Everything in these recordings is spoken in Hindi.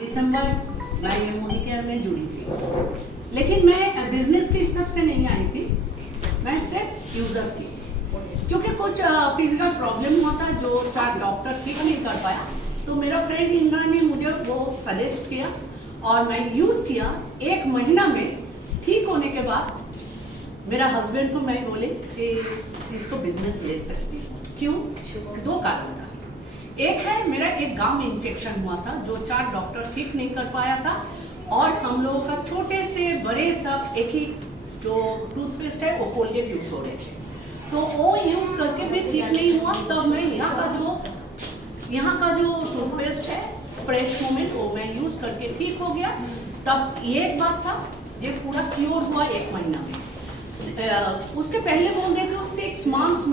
दिसंबर मैं ये मोदी केयर में जुड़ी थी, लेकिन मैं बिजनेस के हिसाब से नहीं आई थी, मैं सिर्फ यूजर थी। क्योंकि कुछ फिजिकल प्रॉब्लम हुआ था जो 4 डॉक्टर ठीक नहीं कर पाया, तो मेरा फ्रेंड इंद्रा ने मुझे वो सजेस्ट किया और मैं यूज़ किया। 1 महीना में ठीक होने के बाद मेरा हस्बैंड को मैं बोले कि इसको बिजनेस ले सकती हूँ। क्यों? 2 कारण था। एक है, मेरा एक गांव में इन्फेक्शन हुआ था जो 4 डॉक्टर ठीक नहीं कर पाया था, और हम लोगों का छोटे से बड़े तक एक ही जो टूथपेस्ट है वो कोलगेट यूज हो रहे थे, तो वो यूज करके भी ठीक नहीं हुआ। तब मैं यहाँ का जो टूथपेस्ट है फ्रेश मोमेंट वो मैं यूज करके ठीक हो गया। तब ये एक बात था, ये पूरा क्योर हुआ 1 महीना में। उसके पहले बोल देते हो 6 मंथ्स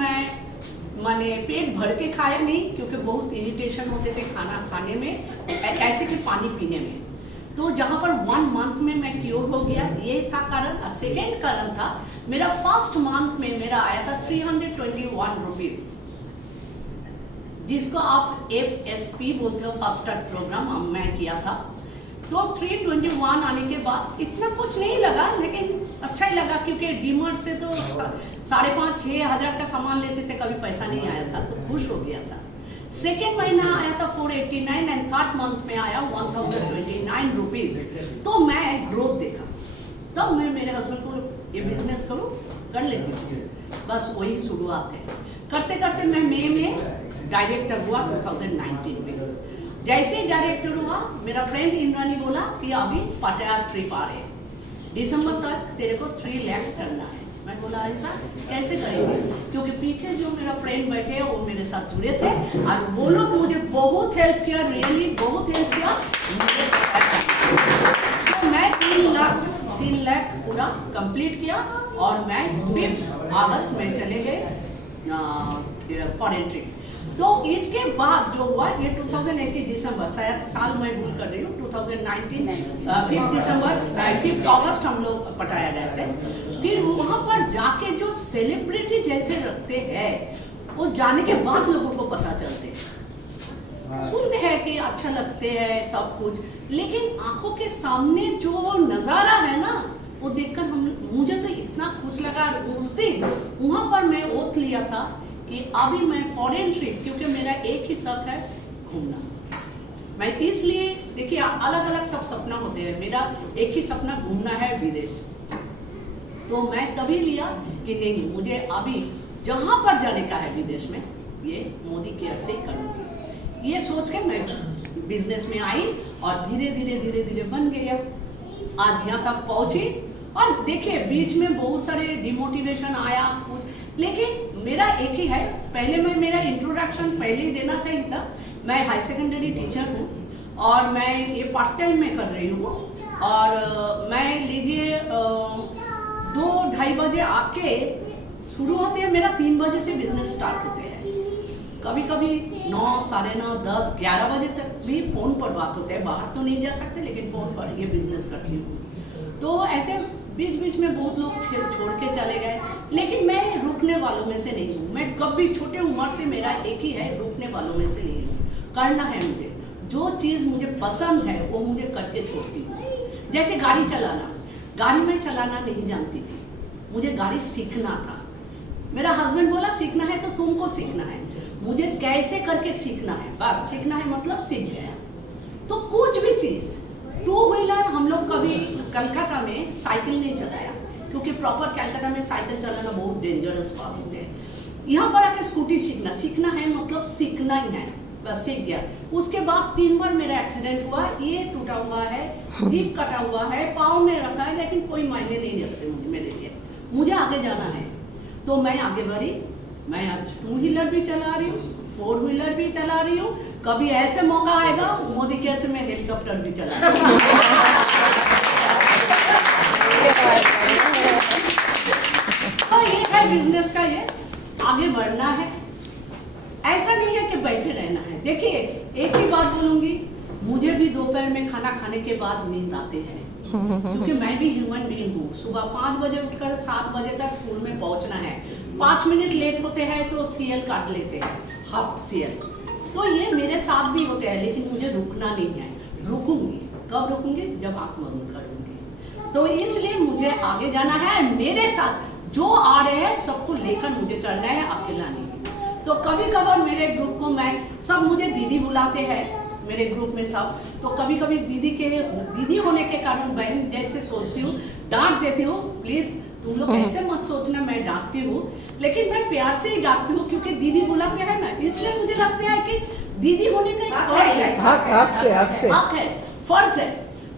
मैंने पेट भर के खाया नहीं, क्योंकि बहुत इरिटेशन होते थे खाना खाने में, ऐसे कि पानी पीने में। तो जहाँ पर 1 मंथ में मैं क्योर हो गया, ये था कारण। सेकेंड कारण था, मेरा फर्स्ट मंथ में मेरा आया था 321 रुपीज, जिसको आप FSP बोलते हो, फास्ट स्टार्ट प्रोग्राम मैं किया था। तो 321 आने के बाद इतना कुछ नहीं लगा, लेकिन अच्छा ही लगा, क्योंकि डीमार्ट से तो 5,500-6 हज़ार का सामान लेते थे, कभी पैसा नहीं आया था, तो खुश हो गया था। सेकेंड महीना आया था 489 एंड थर्ड मंथ में आया 1029 रुपीज। तो मैं ग्रोथ देखा, तब मैं मेरे हस्बैंड को ये बिजनेस करूँ, कर लेती हूँ। बस वही शुरुआत है। करते करते मैं मई में डायरेक्टर हुआ 2019 में। जैसे ही डायरेक्टर हुआ, मेरा फ्रेंड इंद्रानी बोला कि अभी पटियाला ट्रिप आ रहे, दिसंबर तक तेरे को 3 लाख करना है। मैं बोला ऐसा कैसे करेंगे, क्योंकि पीछे जो मेरा फ्रेंड बैठे हैं वो मेरे साथ जुड़े थे और वो लोग मुझे बहुत हेल्प किया, रियली बहुत हेल्प किया। तो मैं 3 लाख पूरा कंप्लीट किया और मैं 5 अगस्त में चले गए फॉरेन ट्रिप। तो इसके बाद जो हुआ, ये 2018 दिसंबर, शायद साल मैं भूल कर रही हूँ, 2019 5 अगस्त हम लोग पटाया गए थे। फिर वहाँ पर जाके जो सेलिब्रिटी जैसे रखते हैं, वो जाने के बाद लोगों को पता चलते हैं, सुनते हैं कि अच्छा लगते हैं सब कुछ, लेकिन आंखों के सामने जो नज़ारा है ना, वो देखकर मुझे तो इतना खुश लगा। उस दिन वहाँ पर मैं ओथ लिया था कि अभी मैं फॉरेन ट्रिप, क्योंकि मेरा एक ही शौक है घूमना। मैं इसलिए, देखिए अलग अलग सब सपना होते हैं, मेरा एक ही सपना घूमना है विदेश। तो मैं तभी लिया कि नहीं, मुझे अभी जहाँ पर जाने का है विदेश में, ये मोदी केयर से करूँगी। ये सोच के मैं बिजनेस में आई और धीरे धीरे बन गया, आज यहाँ तक पहुँची। और देखिए बीच में बहुत सारे डिमोटिवेशन आया कुछ, लेकिन मेरा एक ही है। पहले मेरा इंट्रोडक्शन पहले ही देना चाहिए था। मैं हाई सेकेंडरी टीचर हूँ और मैं ये पार्ट टाइम में कर रही हूँ, और मैं लीजिए 2-2:30 बजे आके शुरू होते हैं, मेरा 3 बजे से बिजनेस स्टार्ट होते हैं। कभी कभी 9, 9:30, 10, 11 बजे तक भी फ़ोन पर बात होते हैं। बाहर तो नहीं जा सकते, लेकिन फ़ोन पर ये बिजनेस करती हूँ। तो ऐसे बीच में बहुत लोग छोड़ के चले गए, लेकिन मैं रुकने वालों में से नहीं हूँ। मैं कभी छोटे उम्र से मेरा एक ही है, रुकने वालों में से नहीं हूँ। करना है मुझे, जो चीज़ मुझे पसंद है वो मुझे करके छोड़ती हूँ। जैसे गाड़ी चलाना, गाड़ी मैं चलाना नहीं जानती थी, मुझे गाड़ी सीखना था। मेरा हस्बैंड बोला सीखना है तो तुमको सीखना है, मुझे कैसे करके सीखना है, बस सीखना है, मतलब सीख गया। तो कुछ भी चीज़, 2 व्हीलर हम लोग कभी कलकत्ता में साइकिल नहीं चलाया, क्योंकि प्रॉपर कलकत्ता में साइकिल चलाना बहुत डेंजरस बात होते हैं। यहाँ पर आके स्कूटी सीखना है, मतलब सीखना ही है, बस सीख गया। उसके बाद 3 बार मेरा एक्सीडेंट हुआ, ये टूटा हुआ है, जीप कटा हुआ है, पाँव में रखा है, लेकिन कोई मायने नहीं रखते मेरे लिए। मुझे आगे जाना है, तो मैं आगे बढ़ी। मैं आज 2 व्हीलर भी चला रही हूँ, 4 व्हीलर भी चला रही हूँ। कभी ऐसे मौका आएगा मोदी केयर से मैं हेलीकॉप्टर भी चला रही हूँ। तो ये है बिजनेस का, ये आगे बढ़ना है, ऐसा नहीं है कि बैठे रहना है। देखिए एक ही बात बोलूंगी, मुझे भी दोपहर में खाना खाने के बाद नींद आते हैं, क्योंकि मैं भी ह्यूमन बीइंग हूँ। सुबह 5 बजे उठकर 7 बजे तक स्कूल में पहुँचना है, 5 मिनट लेट होते हैं तो CL काट लेते हैं, हाफ CL। तो ये मेरे साथ भी होते हैं, लेकिन मुझे रुकना नहीं है, रुकूंगी। कब रुकूंगी? जब आंख बंद करूंगी। तो इसलिए मुझे आगे जाना है, मेरे साथ जो आ रहे हैं सबको लेकर मुझे चलना है, अकेला नहीं। तो कभी कभार मेरे ग्रुप को मैं सब मुझे दीदी बुलाते हैं, मेरे ग्रुप में सब। तो कभी कभी दीदी होने के कारण बहन जैसे सोचती हूँ, डांट देती हूँ, प्लीज तुम लोग ऐसे मत सोचना मैं डांटती हूँ, लेकिन मैं प्यार से ही डांटती हूँ क्योंकि दीदी बुलाते हैं ना, इसलिए मुझे लगता है कि दीदी होने का एक फर्ज है, हक है, फर्ज है।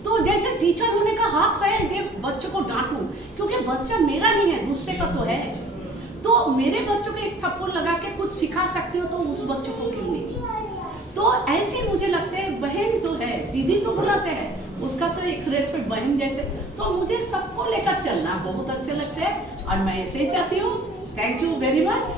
तो जैसे टीचर होने का हक है कि बच्चों को डांटूं, क्योंकि बच्चा मेरा नहीं है, दूसरे का तो है। तो मेरे बच्चों को एक थप्पड़ लगा के कुछ सिखा सकते हो तो उस बच्चों को क्यों नहीं? तो ऐसे मुझे लगता है, बहन तो है, दीदी तो बुलाते हैं, उसका तो एक रेस्पेक्ट बहन जैसे। तो मुझे सबको लेकर चलना बहुत अच्छा लगता है और मैं ऐसे ही चाहती हूँ। Thank you very much.